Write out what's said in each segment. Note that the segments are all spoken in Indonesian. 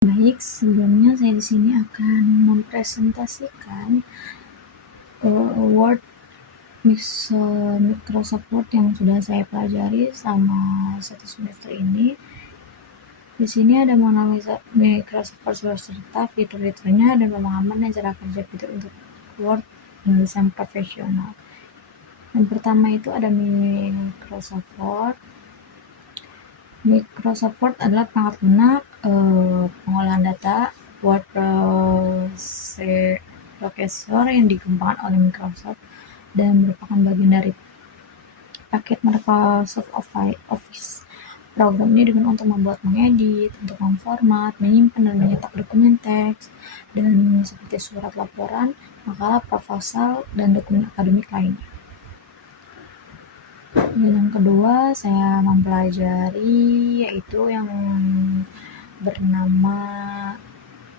Baik, sebelumnya saya di sini akan mempresentasikan Word Microsoft Word yang sudah saya pelajari selama 1 semester ini. Di sini ada mengenal Microsoft Word beserta fitur-fiturnya dan pemahaman dan cara kerja fitur untuk Word penulisan profesional. Yang pertama itu ada Microsoft Word. Microsoft Word adalah perangkat lunak pengolahan data word processor yang dikembangkan oleh Microsoft dan merupakan bagian dari paket Microsoft Office. Program ini digunakan untuk membuat, mengedit, untuk memformat, menyimpan dan mencetak dokumen teks dan seperti surat laporan, makalah, proposal, dan dokumen akademik lainnya. Dan yang kedua saya mempelajari yaitu yang bernama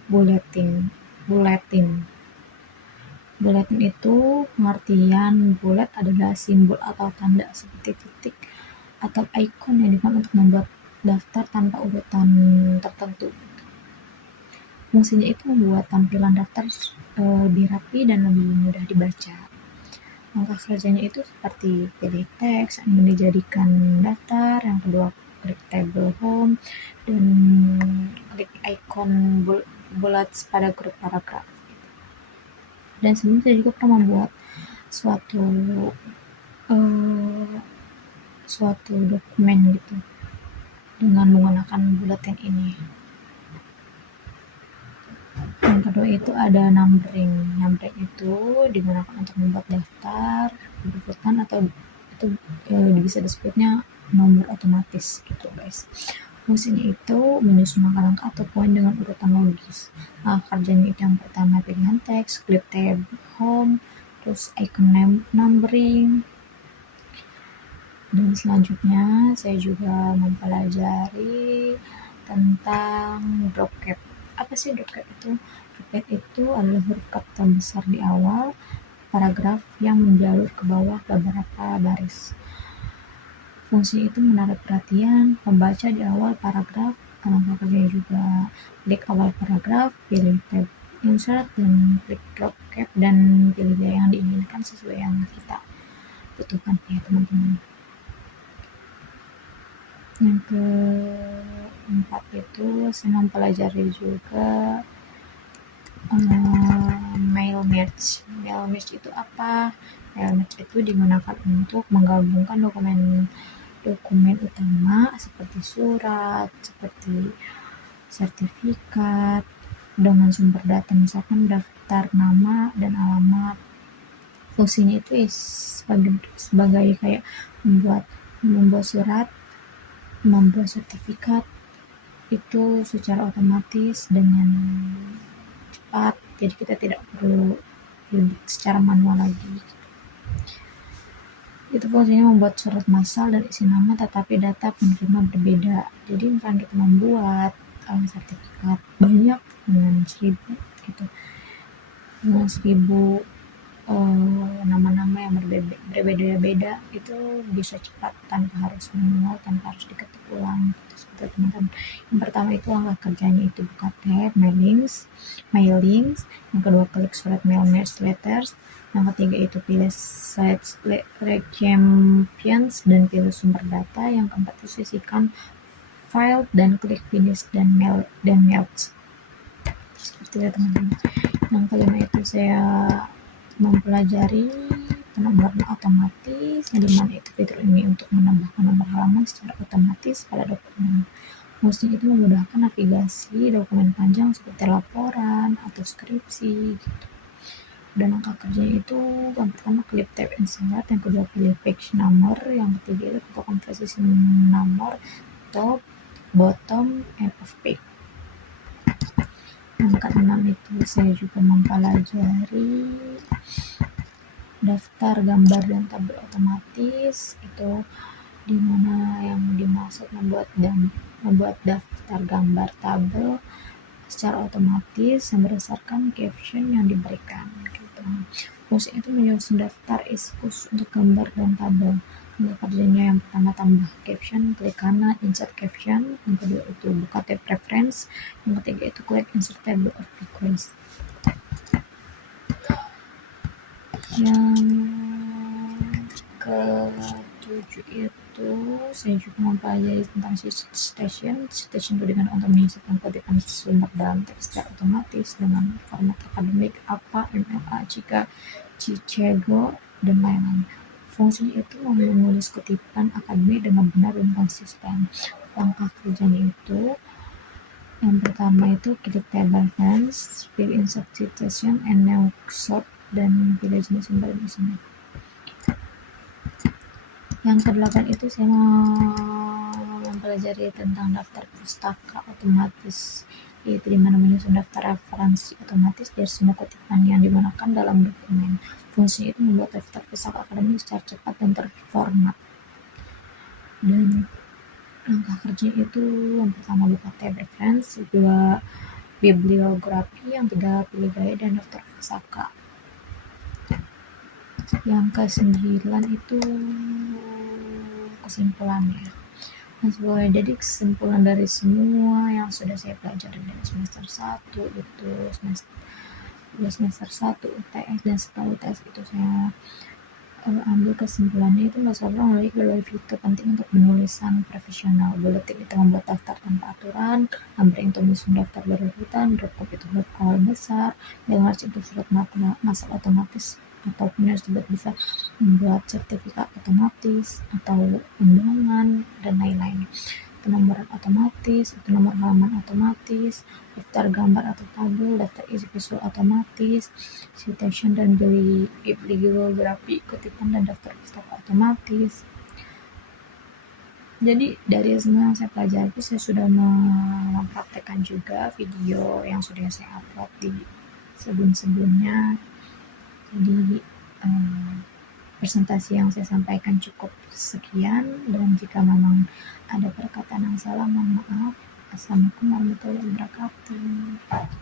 Bulletin. Bulletin itu pengertian bulat adalah simbol atau tanda seperti titik atau icon yang digunakan untuk membuat daftar tanpa urutan tertentu. Fungsinya itu membuat tampilan daftar lebih rapi dan lebih mudah dibaca. Langkah kerjanya itu seperti pilih teks yang dijadikan daftar, yang kedua klik tabel home, dan klik icon bulat pada grup paragraf. Dan sebelumnya saya juga pernah membuat suatu dokumen gitu dengan menggunakan bulletin ini. Yang kedua itu ada numbering. Numbering itu digunakan untuk membuat daftar berurutan atau itu bisa disebutnya nomor otomatis gitu guys. Fungsinya itu menyusun langkah-langkah atau poin dengan urutan logis. Nah, kerjanya itu yang pertama pilihan teks, klik tab home, terus icon numbering. Dan selanjutnya saya juga mempelajari tentang drop cap. Apa sih drop cap itu? Drop cap itu adalah huruf kapital besar di awal paragraf yang menjalur ke bawah beberapa baris. Fungsi itu menarik perhatian pembaca di awal paragraf. Langkah kerjanya juga klik awal paragraf, pilih tab insert, dan klik drop cap dan pilih gaya yang diinginkan sesuai yang kita butuhkan ya teman-teman. Yang keempat itu saya mempelajari juga mail merge. Mail merge itu apa? Mail merge itu digunakan untuk menggabungkan dokumen utama seperti surat, seperti sertifikat dengan sumber data, misalkan daftar nama dan alamat. Fungsinya itu sebagai kayak membuat surat, membuat sertifikat itu secara otomatis dengan cepat, jadi kita tidak perlu secara manual lagi. Itu fungsinya membuat surat massal dan isi nama tetapi data penerima berbeda. Jadi misalnya kita membuat sertifikat banyak dengan 1000 gitu, dengan 1000 nama-nama yang berbeda-beda, itu bisa cepat tanpa harus manual, tanpa harus diketik ulang gitu, seperti teman-teman. Yang pertama itu langkah kerjanya itu buka tab mailings. Yang kedua klik surat mail merge letters. Yang ketiga itu pilih site champions dan pilih sumber data. Yang keempat itu sisihkan file dan klik finish dan merge seperti itu teman-teman. Yang kelima itu saya mempelajari penomboran otomatis, yang dimana itu fitur ini untuk menambahkan nomor halaman secara otomatis pada dokumen. Fungsinya itu memudahkan navigasi dokumen panjang seperti laporan atau skripsi gitu. Dan langkah kerjanya itu yang pertama klik tab insert, yang kedua pilih page number, yang ketiga itu tentukan posisi nomor top, bottom, end of page. Yang keenam itu saya juga mempelajari daftar gambar dan tabel otomatis, itu dimana yang dimaksud membuat daftar gambar tabel secara otomatis yang berdasarkan caption yang diberikan gitu. Fungsi itu menyusun daftar isi khusus untuk gambar dan tabel. Untuk kerjanya yang pertama tambah caption, klik kanan, insert caption. Yang kedua itu buka tab preference. Yang ketiga itu klik insert table of request. Yang ketujuh itu saya juga mempelajari tentang citation itu dengan untuk menyisipkan kutipan sumber dalam teks secara otomatis dengan format akademik, apa, MLA, jika, Chicago, dan lain-lain. Fungsinya itu menulis kutipan akademik dengan benar dan konsisten. Langkah kerjanya itu yang pertama itu klik table reference, pilih insert citation and now sort, dan pilih jenis sumber di sini. Yang kedelapan itu saya mau mempelajari tentang daftar pustaka otomatis, yaitu dimana menyusun daftar referensi otomatis dari semua kutipan yang digunakan dalam dokumen. Fungsi itu membuat daftar pustaka akademik secara cepat dan terformat. Dan langkah kerja itu yang pertama buka tab reference, kedua bibliografi, yang ketiga pilih gaya dan daftar pustaka. Yang ke-9 itu kesimpulannya. Jadi kesimpulan dari semua yang sudah saya pelajari dari semester 1 itu semester 1 UTS, dan setelah UTS itu saya ambil kesimpulannya itu masalah melalui fitur penting untuk penulisan profesional. Buletin itu membuat daftar tanpa aturan, numbering itu menyusun daftar berurutan, drop itu huruf awal besar, large itu surat masuk otomatis, ataupun yang disebut bisa membuat sertifikat otomatis atau undangan dan lain-lain. Penomoran otomatis, itu nomor halaman otomatis, daftar gambar atau tabel, daftar isi visual otomatis, citation dan bibliografi, kutipan dan daftar pustaka otomatis. Jadi dari semua yang saya pelajari itu saya sudah mempraktekkan juga video yang sudah saya upload di sebelum-sebelumnya. Jadi presentasi yang saya sampaikan cukup sekian, dan jika memang ada perkataan yang salah mohon maaf. Assalamualaikum warahmatullahi wabarakatuh.